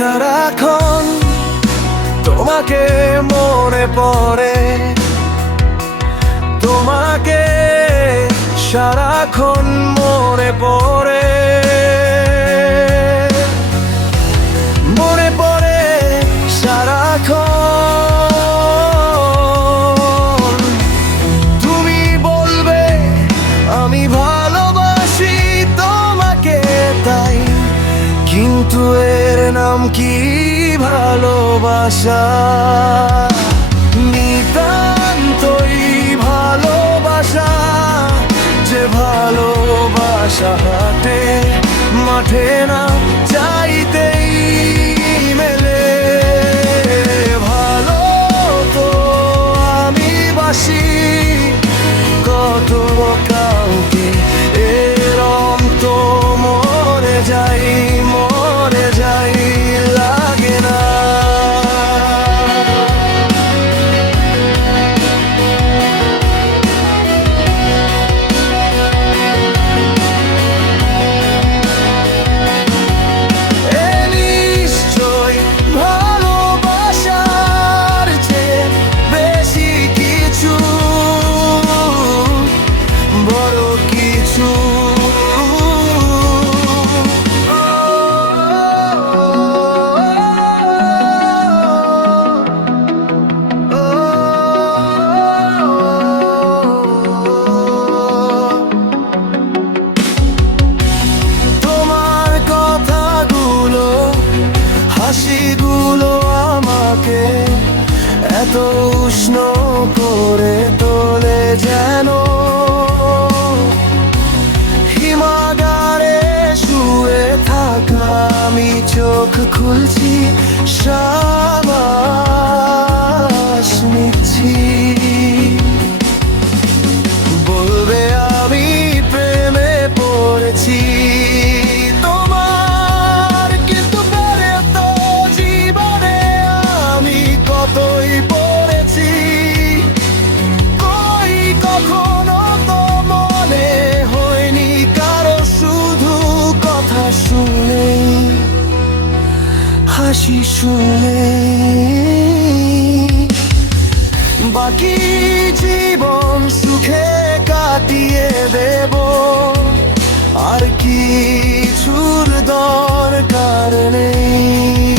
সারাক্ষণ তোমাকে মনে পড়ে, তোমাকে সারাক্ষণ মনে পড়ে, মনে পড়ে সারাক্ষণ। তুমি বলবে আমি ভালোবাসি তোমাকে তাই, কিন্তু এর নাম কি ভালোবাসা? নিতান্তই ভালোবাসা, যে ভালোবাসা হাটে মাঠে না চাইতেই মেলে। ভালো তো আমি বাসি কত কাউকে, এরম তো মরে যাই লাগে না। হাসিগুলো আমাকে এত উষ্ণ করে তোলে যেন হিমাগারে শুয়ে থাকা আমি চোখ খুলছি, শ্বাস নিচ্ছি। বলবে আমি প্রেমে পড়েছি কতই পড়েছি, কই কখনো তো মনে হয়নি কারো, শুধু কথা শুনে হাসি শুনে বাকি জীবন সুখে কাটিয়ে দেব, আর কিছুর দরকার নেই।